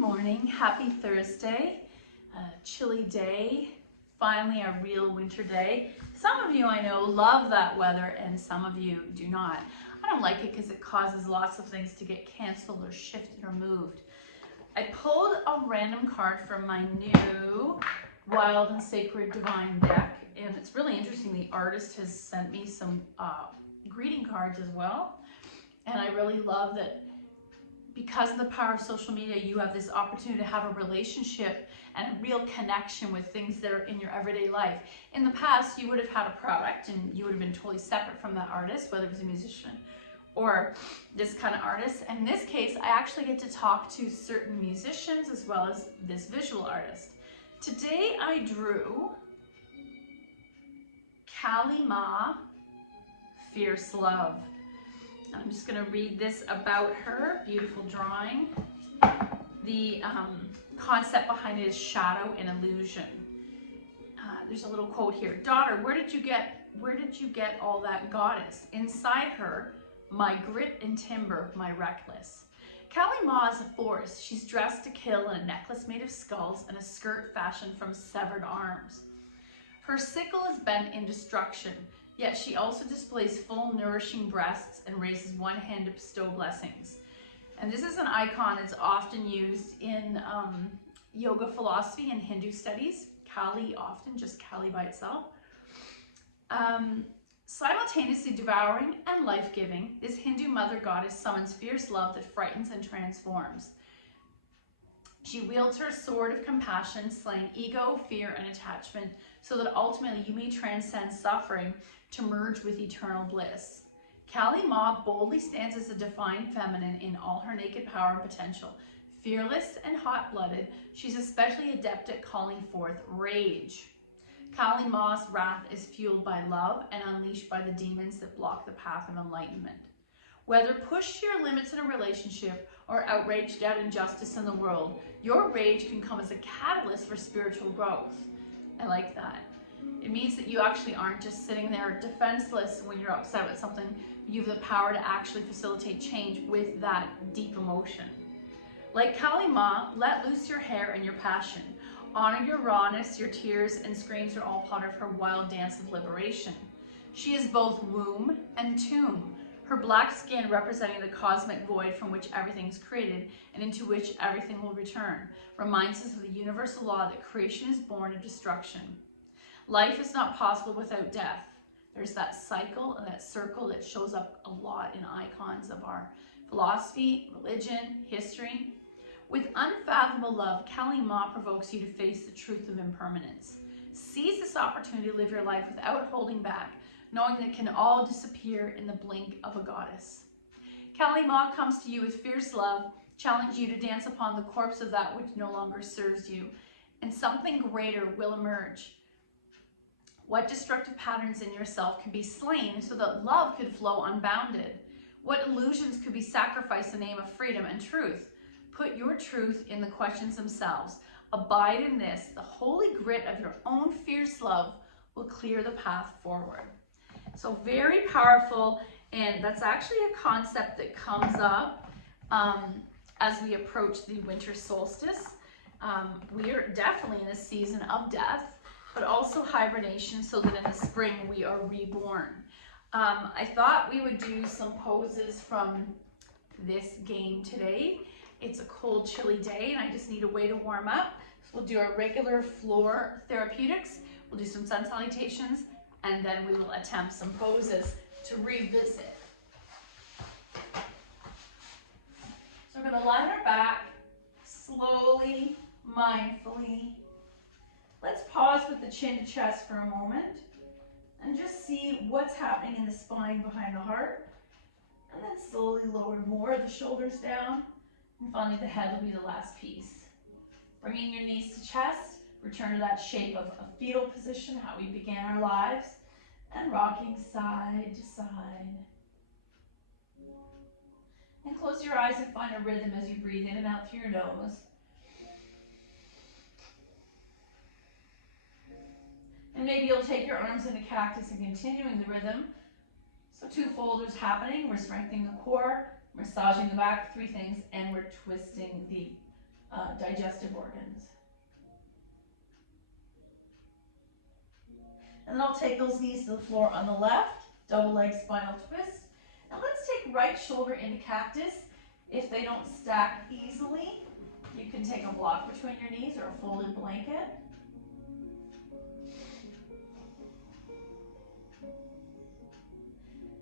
morning, happy Thursday, chilly day, finally a real winter day. Some of you I know love that weather and some of you do not. I don't like it because it causes lots of things to get canceled or shifted or moved. I pulled a random card from my new Wild and Sacred Divine deck, and it's really interesting. The artist has sent me some greeting cards as well, and I really love that. Because of the power of social media, you have this opportunity to have a relationship and a real connection with things that are in your everyday life. In the past, you would have had a product and you would have been totally separate from that artist, whether it was a musician or this kind of artist. And in this case, I actually get to talk to certain musicians as well as this visual artist. Today, I drew Kali Ma, Fierce Love. I'm just going to read this about her. Beautiful drawing. The concept behind it is shadow and illusion. There's a little quote here. Daughter, where did you get all that goddess? Inside her, my grit and timber, my reckless. Kali Ma is a force. She's dressed to kill in a necklace made of skulls and a skirt fashioned from severed arms. Her sickle is bent in destruction. Yet she also displays full, nourishing breasts and raises one hand to bestow blessings. And this is an icon that's often used in yoga philosophy and Hindu studies. Kali, often just Kali by itself. Simultaneously devouring and life-giving, this Hindu mother goddess summons fierce love that frightens and transforms. She wields her sword of compassion, slaying ego, fear, and attachment, so that ultimately you may transcend suffering to merge with eternal bliss. Kali Ma boldly stands as a divine feminine in all her naked power and potential. Fearless and hot-blooded, she's especially adept at calling forth rage. Kali Ma's wrath is fueled by love and unleashed by the demons that block the path of enlightenment. Whether pushed to your limits in a relationship or outraged at injustice in the world, your rage can come as a catalyst for spiritual growth. I like that. It means that you actually aren't just sitting there defenseless when you're upset with something. You have the power to actually facilitate change with that deep emotion. Like Kali Ma, let loose your hair and your passion. Honor your rawness, your tears and screams are all part of her wild dance of liberation. She is both womb and tomb. Her black skin representing the cosmic void from which everything is created and into which everything will return, reminds us of the universal law that creation is born of destruction. Life is not possible without death. There's that cycle and that circle that shows up a lot in icons of our philosophy, religion, history. With unfathomable love, Kali Ma provokes you to face the truth of impermanence. Seize this opportunity to live your life without holding back, knowing that it can all disappear in the blink of a goddess. Kali Ma comes to you with fierce love, challenging you to dance upon the corpse of that which no longer serves you, and something greater will emerge. What destructive patterns in yourself can be slain so that love could flow unbounded? What illusions could be sacrificed in the name of freedom and truth? Put your truth in the questions themselves. Abide in this. The holy grit of your own fierce love will clear the path forward. So very powerful, and that's actually a concept that comes up as we approach the winter solstice. We are definitely in a season of death, but also hibernation, so that in the spring we are reborn. I thought we would do some poses from this game today. It's a cold, chilly day, and I just need a way to warm up. So we'll do our regular floor therapeutics. We'll do some sun salutations, and then we will attempt some poses to revisit. So we're going to lie on our back, slowly, mindfully. Let's pause with the chin to chest for a moment and just see what's happening in the spine behind the heart. And then slowly lower more of the shoulders down. And finally, the head will be the last piece. Bringing your knees to chest, return to that shape of a fetal position, how we began our lives, and rocking side to side. And close your eyes and find a rhythm as you breathe in and out through your nose. And maybe you'll take your arms into cactus and continuing the rhythm. So 2 folders happening. We're strengthening the core, massaging the back, 3 things, and we're twisting the digestive organs. And then I'll take those knees to the floor on the left, double leg spinal twist. Now let's take right shoulder into cactus. If they don't stack easily, you can take a block between your knees or a folded blanket.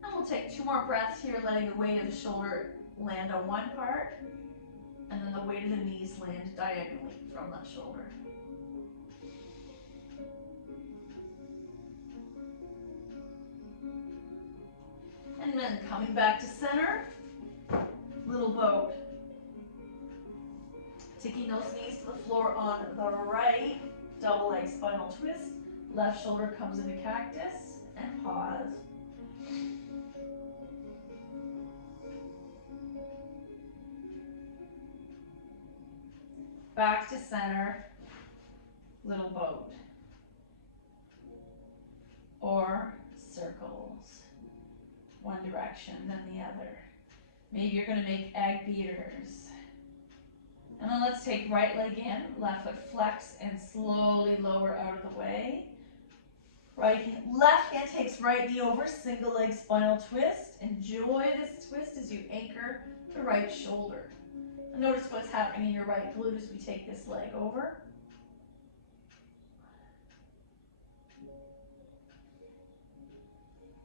And we'll take 2 more breaths here, letting the weight of the shoulder land on one part, and then the weight of the knees land diagonally from that shoulder. And then coming back to center, little boat. Taking those knees to the floor on the right, double leg spinal twist, left shoulder comes into cactus, and pause. Back to center, little boat. Or circles, one direction, then the other. Maybe you're going to make egg beaters. And then let's take right leg in, left foot flex, and slowly lower out of the way. Left hand takes right knee over, single leg spinal twist. Enjoy this twist as you anchor the right shoulder. And notice what's happening in your right glute as we take this leg over.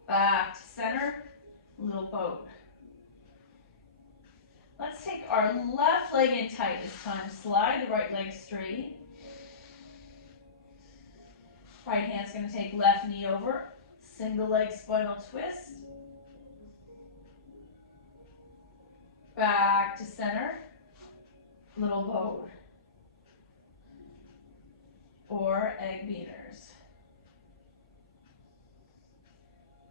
Back to center, little boat. Let's take our left leg in tight this time. Slide the right leg straight. Right hand's going to take left knee over. Single leg spinal twist. Back to center. Little boat. Or egg beaters.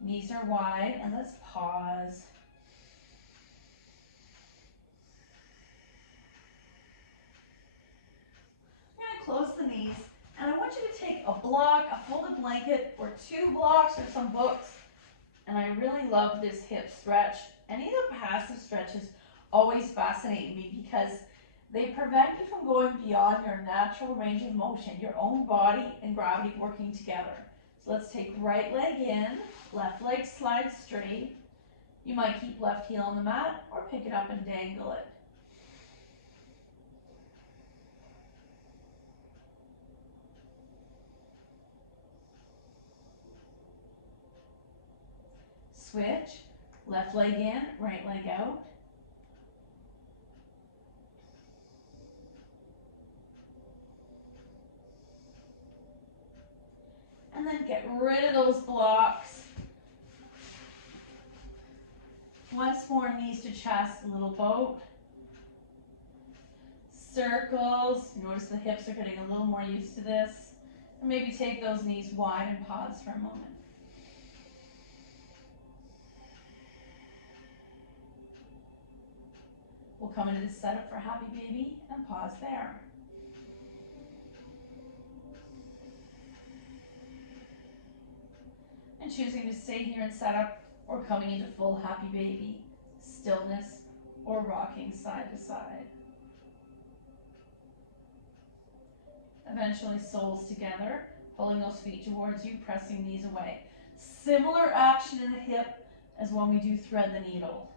Knees are wide, and let's pause. I'm going to close the knees, and I want you to take a block, a folded blanket, or 2 blocks, or some books. And I really love this hip stretch. Any of the passive stretches always fascinate me because they prevent you from going beyond your natural range of motion, your own body and gravity working together. So let's take right leg in, left leg slides straight. You might keep left heel on the mat or pick it up and dangle it. Switch, left leg in, right leg out. And then get rid of those blocks. Once more, knees to chest, a little boat. Circles. Notice the hips are getting a little more used to this. And maybe take those knees wide and pause for a moment. We'll come into this setup for happy baby and pause there. And choosing to stay here and set up or coming into full happy baby, stillness, or rocking side to side. Eventually soles together, pulling those feet towards you, pressing knees away. Similar action in the hip as when we do thread the needle.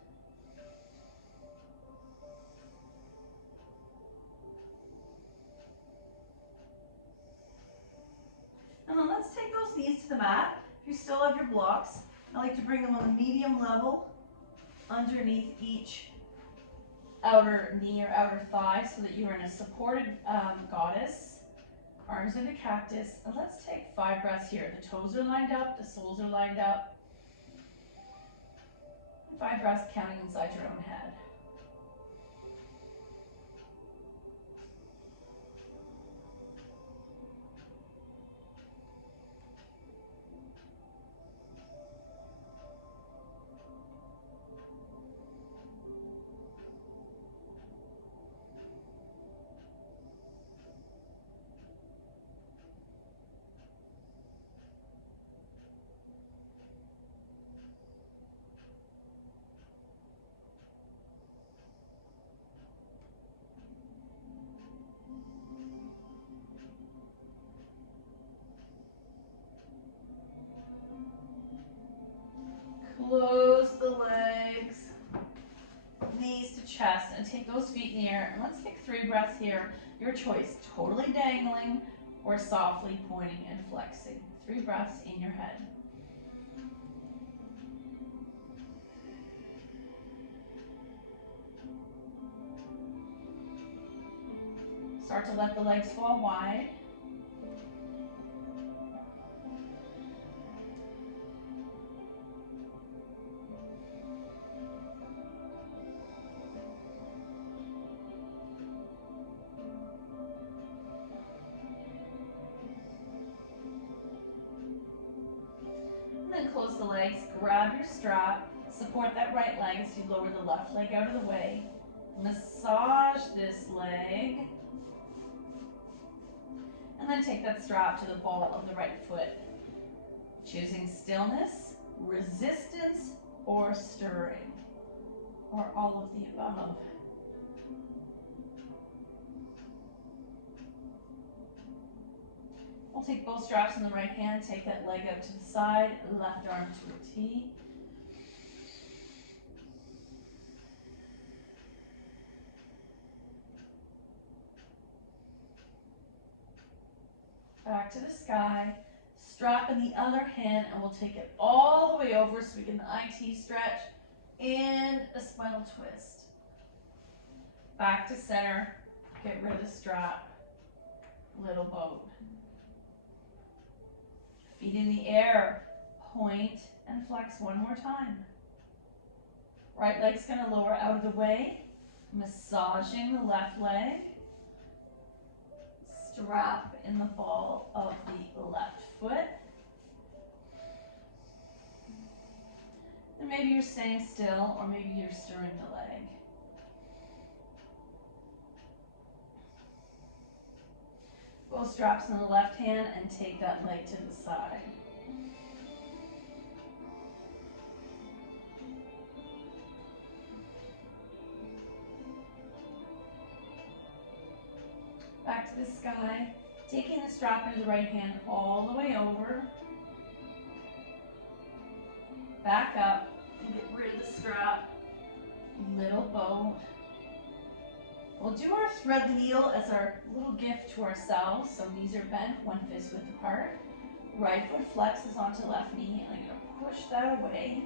And then let's take those knees to the mat. If you still have your blocks, I like to bring them on a medium level underneath each outer knee or outer thigh so that you're in a supported goddess. Arms into cactus. And let's take 5 breaths here. The toes are lined up, the soles are lined up. 5 breaths counting inside your own head. feet in the air, and let's take 3 breaths here. Your choice, totally dangling or softly pointing and flexing. 3 breaths in your head. Start to let the legs fall wide. And then close the legs, grab your strap, support that right leg as you lower the left leg out of the way. Massage this leg. And then take that strap to the ball of the right foot. Choosing stillness, resistance, or stirring, or all of the above. We'll take both straps in the right hand, take that leg out to the side, left arm to a T. Back to the sky, strap in the other hand, and we'll take it all the way over so we get an IT stretch and a spinal twist. Back to center, get rid of the strap, little boat. Feet in the air, point and flex one more time. Right leg's gonna lower out of the way, massaging the left leg. Strap in the ball of the left foot. And maybe you're staying still, or maybe you're stirring the leg. Both straps in the left hand and take that leg to the side. Back to the sky, taking the strap into the right hand all the way over. Back up and get rid of the strap. Little boat. We'll do our thread the needle as our little gift to ourselves. So knees are bent, one fist width apart. Right foot flexes onto left knee, and I'm gonna push that away.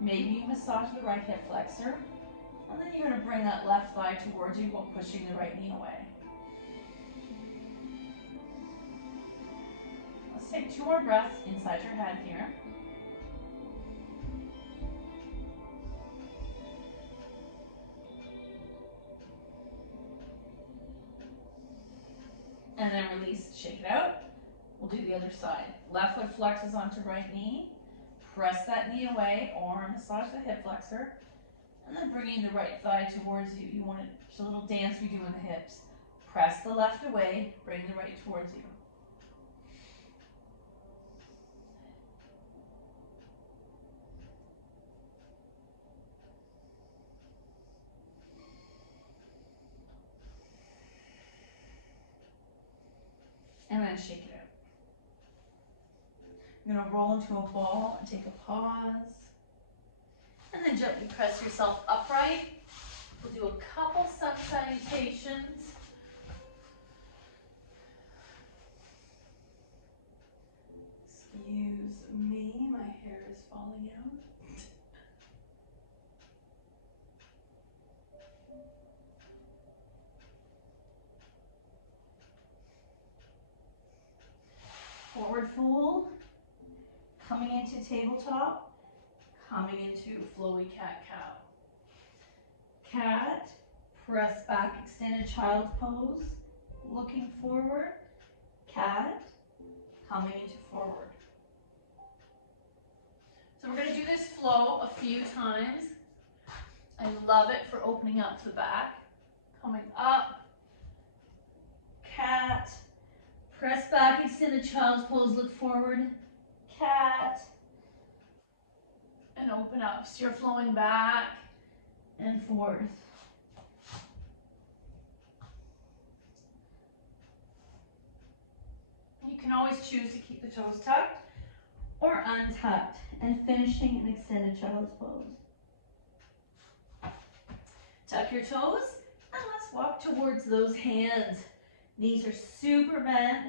Maybe you massage the right hip flexor, and then you're gonna bring that left thigh towards you while pushing the right knee away. Let's take 2 more breaths inside your head here. And then release, shake it out. We'll do the other side. Left foot flexes onto right knee. Press that knee away or massage the hip flexor. And then bringing the right thigh towards you. You want it's a little dance we do in the hips. Press the left away, bring the right towards you. And then shake it out. You're gonna roll into a ball and take a pause. And then gently press yourself upright. We'll do a couple sun salutations. Excuse me, my hair is falling out. Forward fold, coming into tabletop, coming into flowy cat-cow. Cat, press back, extended child's pose, looking forward. Cat, coming into forward. So we're going to do this flow a few times. I love it for opening up to the back. Coming up, cat, press back, extend the child's pose, look forward, cat, and open up. So you're flowing back and forth. You can always choose to keep the toes tucked or untucked and finishing an extended child's pose. Tuck your toes walk towards those hands. Knees are super bent.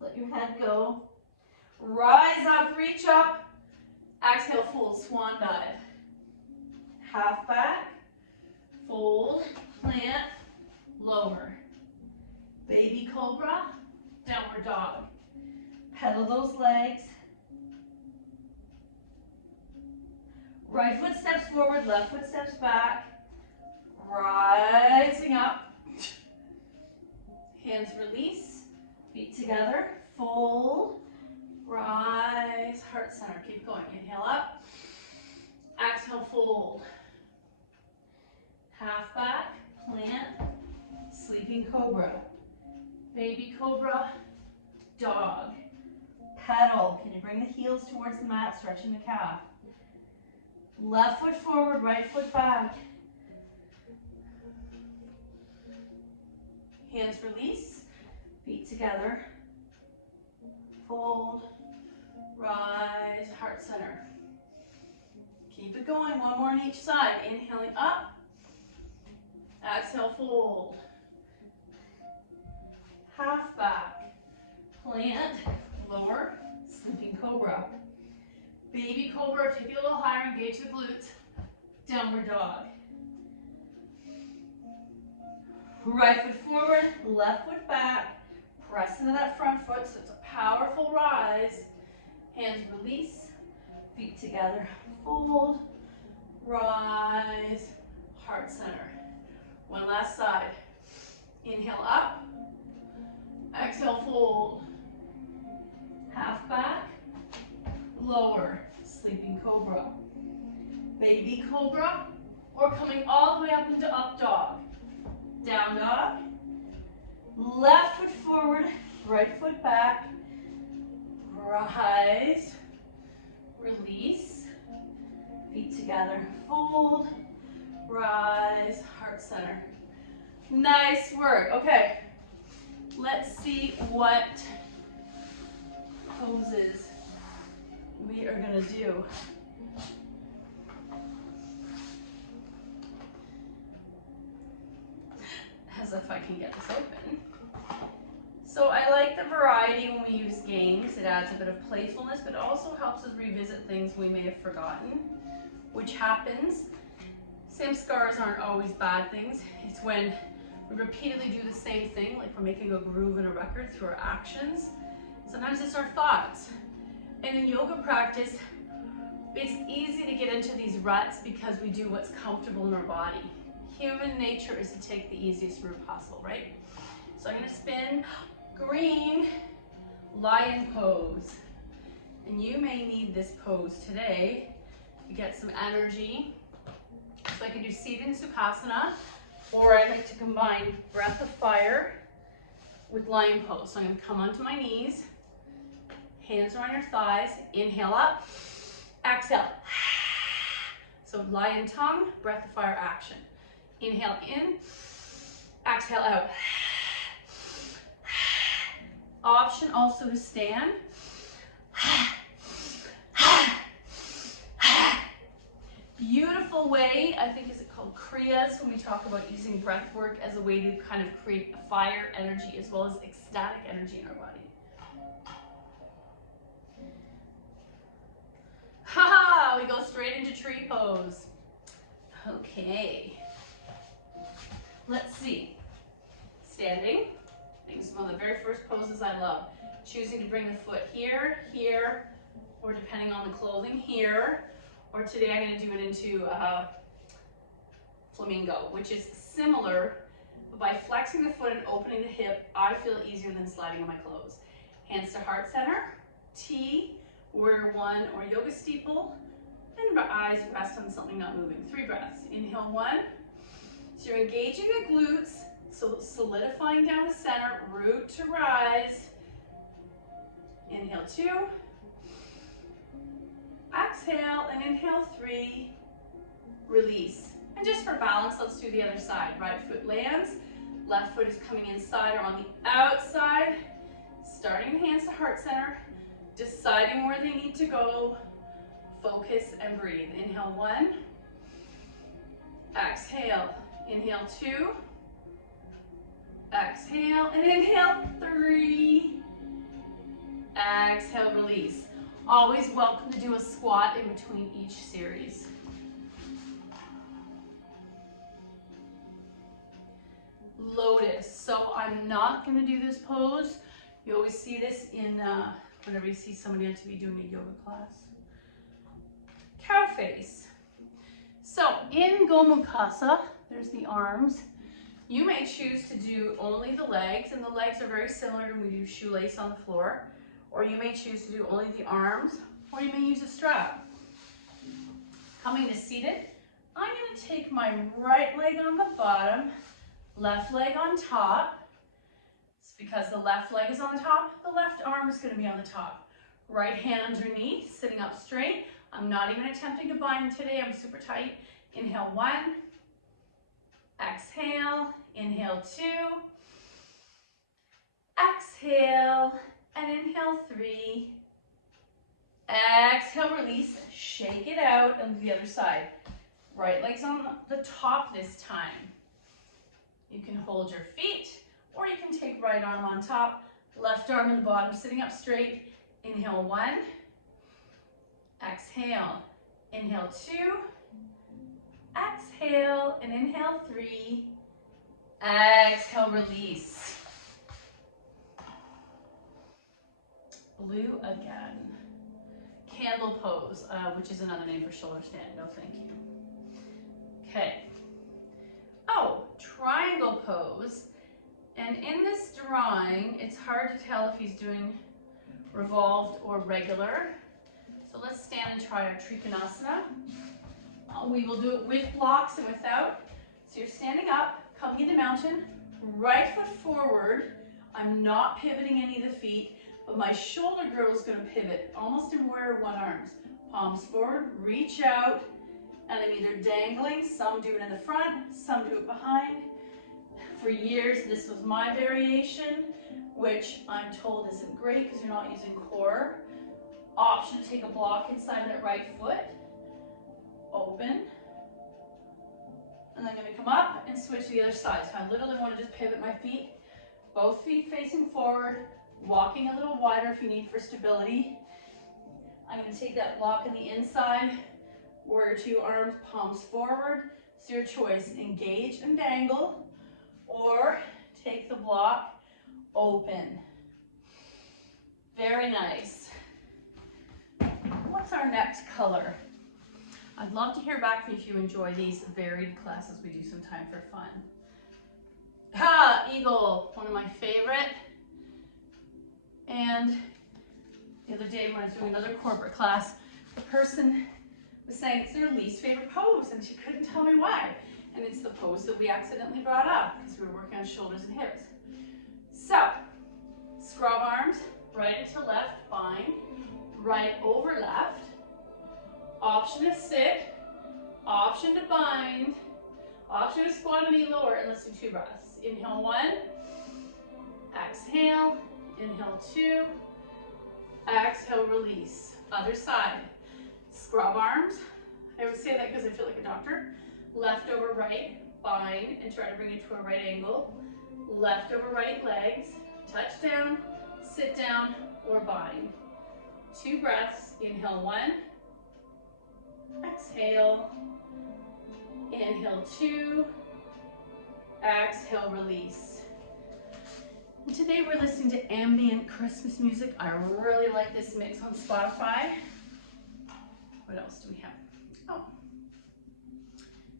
Let your head go. Rise up, reach up. Exhale, fold, swan dive. Half back, fold, plant, lower. Baby cobra, downward dog. Pedal those legs. Right foot steps forward, left foot steps back. Rising up. Hands release, feet together, fold, rise, heart center. Keep going. Inhale up. Exhale, fold. Half back, plant, sleeping cobra. Baby cobra, dog. Pedal. Can you bring the heels towards the mat, stretching the calf? Left foot forward, right foot back. Hands release, feet together. Fold, rise, heart center. Keep it going, one more on each side. Inhaling up, exhale, fold. Half back, plant, lower, sleeping cobra. Baby cobra, take it a little higher, engage the glutes. Downward dog. Right foot forward, left foot back. Press into that front foot so it's a powerful rise. Hands release, feet together. Fold, rise, heart center. One last side. Inhale up, exhale, fold. Half back, lower, sleeping cobra. Baby cobra, or coming all the way up into up dog. Down dog. Left foot forward, right foot back. Rise, release, feet together, fold, rise, heart center. Nice work. Okay, let's see what poses we are gonna do. As if I can get this open. So I like the variety when we use games. It adds a bit of playfulness, but also helps us revisit things we may have forgotten, which happens. Scars aren't always bad things. It's when we repeatedly do the same thing, like we're making a groove in a record through our actions. Sometimes it's our thoughts. And in yoga practice, it's easy to get into these ruts because we do what's comfortable in our body. Human nature is to take the easiest route possible, right? So I'm gonna spin green, lion pose. And you may need this pose today to get some energy. So I can do seated Sukhasana, or I like to combine breath of fire with lion pose. So I'm gonna come onto my knees, hands are on your thighs, inhale up, exhale. So lion tongue, breath of fire action. Inhale in, exhale out. Option also to stand. Beautiful way, I think, is it called Kriyas, when we talk about using breath work as a way to kind of create a fire energy as well as ecstatic energy in our body. Haha, we go straight into tree pose. Okay. Let's see. Standing. I think it's one of the very first poses I love. Choosing to bring the foot here, here, or depending on the clothing, here. Or today I'm going to do it into flamingo, which is similar, but by flexing the foot and opening the hip, I feel easier than sliding on my clothes. Hands to heart center, T, warrior one or yoga steeple, and eyes rest on something not moving. 3 breaths. Inhale 1. So you're engaging the glutes, so solidifying down the center, root to rise. Inhale 2. Exhale and inhale 3. Release. And just for balance, let's do the other side. Right foot lands, left foot is coming inside or on the outside. Starting hands to heart center, deciding where they need to go. Focus and breathe. Inhale 1. Exhale. Inhale 2. Inhale and inhale, 3. Exhale, release. Always welcome to do a squat in between each series. Lotus. So I'm not going to do this pose. You always see this in whenever you see somebody on TV doing a yoga class. Cow face. So in Gomukhasa, there's the arms. You may choose to do only the legs, and the legs are very similar to when we do shoelace on the floor. Or you may choose to do only the arms, or you may use a strap. Coming to seated, I'm going to take my right leg on the bottom, left leg on top. It's because the left leg is on the top, the left arm is going to be on the top. Right hand underneath, sitting up straight. I'm not even attempting to bind today, I'm super tight. Inhale 1, exhale, inhale 2, exhale, and inhale 3. Exhale, release, shake it out, and the other side. Right leg's on the top this time. You can hold your feet, or you can take right arm on top, left arm in the bottom, sitting up straight. Inhale 1, exhale, inhale 2, exhale, and inhale 3, exhale, release. Blue again. Candle pose, which is another name for shoulder stand. No, thank you. Okay. Oh, triangle pose. And in this drawing, it's hard to tell if he's doing revolved or regular. So let's stand and try our Trikonasana. We will do it with blocks and without. So you're standing up, coming into mountain, right foot forward. I'm not pivoting any of the feet, but my shoulder girdle is going to pivot almost in warrior one arms. Palms forward, reach out, and I'm either dangling, some do it in the front, some do it behind. For years, this was my variation, which I'm told isn't great because you're not using core. Option to take a block inside that right foot. Open. And I'm going to come up and switch to the other side. So I literally want to just pivot my feet. Both feet facing forward, walking a little wider if you need for stability. I'm going to take that block on the inside, warrior 2 arms, palms forward. It's your choice. Engage and dangle, or take the block, open. Very nice. What's our next color? I'd love to hear back from you if you enjoy these varied classes. We do some time for fun. Eagle, one of my favorite. And the other day when I was doing another corporate class, the person was saying it's their least favorite pose, and she couldn't tell me why. And it's the pose that we accidentally brought up because we were working on shoulders and hips. So, scrub arms, right to left, bind, right over left. Option to sit, option to bind, option to squat a knee lower, and let's do 2 breaths. Inhale 1, exhale, inhale 2, exhale, release. Other side. Scrub arms. I would say that because I feel like a doctor. Left over right, bind, and try to bring it to a right angle. Left over right legs, touch down, sit down, or bind. 2 breaths. Inhale 1, exhale, inhale 2, exhale, release. And today we're listening to ambient Christmas music. I really like this mix on Spotify. What else do we have? Oh,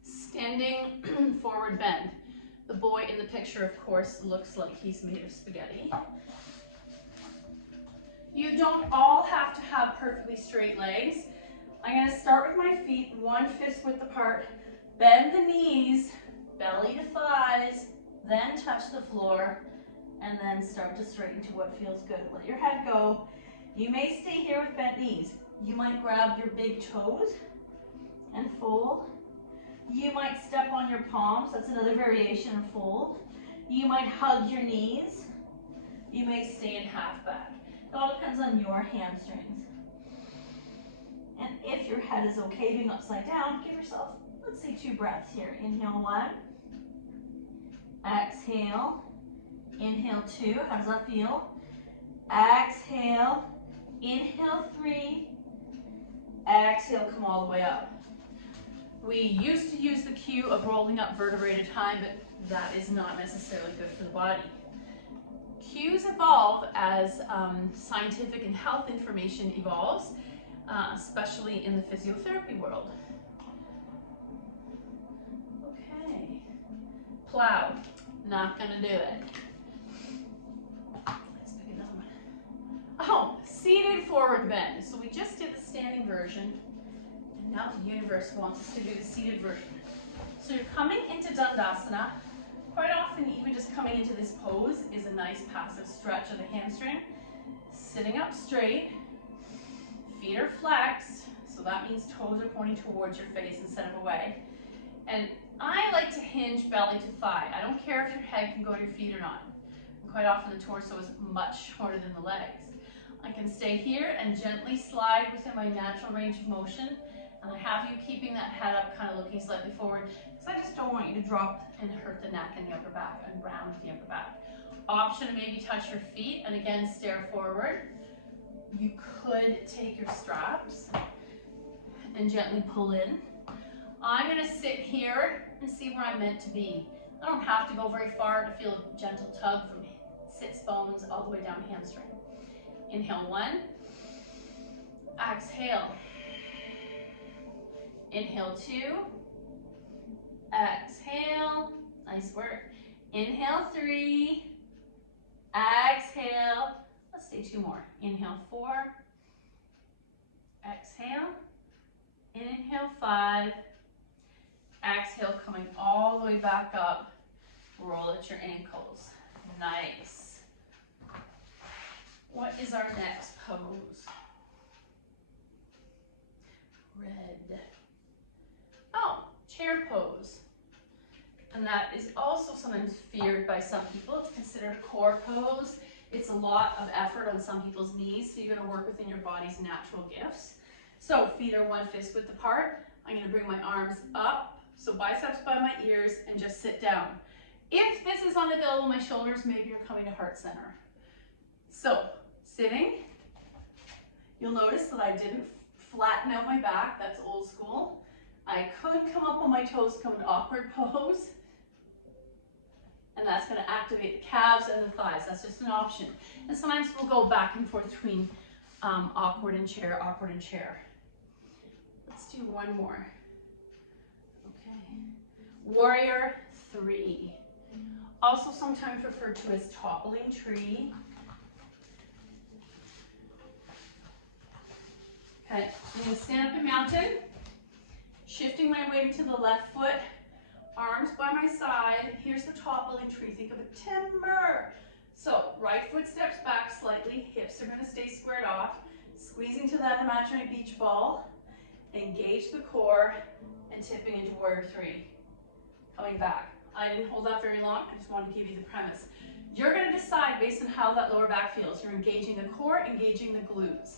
standing forward bend. The boy in the picture, of course, looks like he's made of spaghetti. You don't all have to have perfectly straight legs. I'm going to start with my feet, 1 fist width apart. Bend the knees, belly to thighs, then touch the floor, and then start to straighten to what feels good. Let your head go. You may stay here with bent knees. You might grab your big toes and fold. You might step on your palms. That's another variation of fold. You might hug your knees. You may stay in half back. It all depends on your hamstrings. And if your head is okay being upside down, give yourself, let's say 2 breaths here. Inhale 1, exhale, Inhale 2, how does that feel? Exhale, inhale 3, exhale, come all the way up. We used to use the cue of rolling up vertebrae at a time, but that is not necessarily good for the body. Cues evolve as scientific and health information evolves, especially in the physiotherapy world. Okay, plow, not gonna do it. Let's pick another one. Oh, seated forward bend. So we just did the standing version, and now the universe wants us to do the seated version. So you're coming into Dandasana. Quite often, even just coming into this pose is a nice passive stretch of the hamstring. Sitting up straight, feet are flexed, so that means toes are pointing towards your face instead of away. And I like to hinge belly to thigh. I don't care if your head can go to your feet or not. Quite often the torso is much shorter than the legs. I can stay here and gently slide within my natural range of motion, and I have you keeping that head up, kind of looking slightly forward, because I just don't want you to drop and hurt the neck and the upper back and round the upper back. Option to maybe touch your feet and again stare forward. You could take your straps and gently pull in. I'm going to sit here and see where I'm meant to be. I don't have to go very far to feel a gentle tug from sits bones all the way down hamstring. Inhale 1, exhale. Inhale 2, exhale, nice work. Inhale 3, exhale, let's say 2 more. Inhale 4, exhale, inhale 5, exhale, coming all the way back up, roll at your ankles. Nice. What is our next pose? Red. Oh, chair pose. And that is also sometimes feared by some people. It's considered a core pose. It's a lot of effort on some people's knees, so you're going to work within your body's natural gifts. So feet are 1 fist width apart. I'm going to bring my arms up, so biceps by my ears, and just sit down. If this is unavailable, my shoulders, maybe you're coming to heart center. So sitting, you'll notice that I didn't flatten out my back. That's old school. I could come up on my toes, come into awkward pose. And that's going to activate the calves and the thighs. That's just an option. And sometimes we'll go back and forth between awkward and chair, awkward and chair. Let's do one more. Okay. Warrior 3. Also sometimes referred to as toppling tree. Okay, I'm going to stand up in mountain, shifting my weight into the left foot, arms by my side. Here's the toppling tree. Think of a timber. So right foot steps back slightly, hips are going to stay squared off, squeezing to that imaginary beach ball, engage the core, and tipping into warrior 3. Coming back. I didn't hold that very long. I just wanted to give you the premise. You're going to decide based on how that lower back feels. You're engaging the core, engaging the glutes.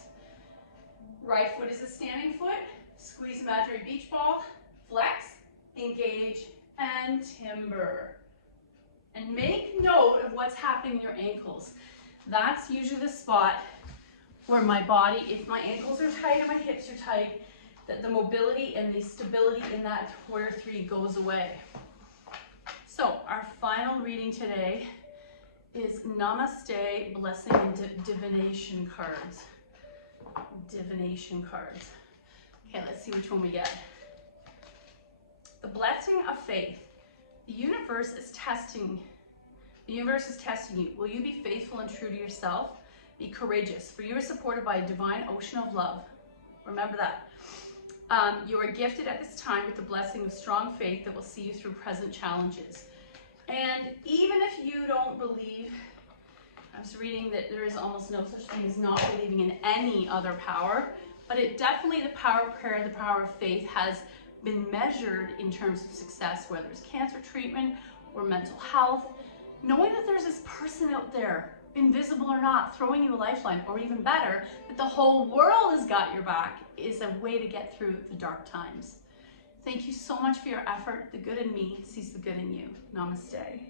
Right foot is a standing foot. Squeeze imaginary beach ball. Flex, engage, and timber. And make note of what's happening in your ankles. That's usually the spot where my body, if my ankles are tight and my hips are tight, that the mobility and the stability in that warrior 3 goes away. So our final reading today is Namaste, Blessing and Divination cards. Divination cards. Okay, let's see which one we get. The blessing of faith. The universe is testing you. Will you be faithful and true to yourself? Be courageous, for you are supported by a divine ocean of love. Remember that. You are gifted at this time with the blessing of strong faith that will see you through present challenges. And even if you don't believe, I was reading that there is almost no such thing as not believing in any other power, but it definitely, the power of prayer, the power of faith has been measured in terms of success, whether it's cancer treatment or mental health. Knowing that there's this person out there, invisible or not, throwing you a lifeline, or even better, that the whole world has got your back, is a way to get through the dark times. Thank you so much for your effort. The good in me sees the good in you. Namaste.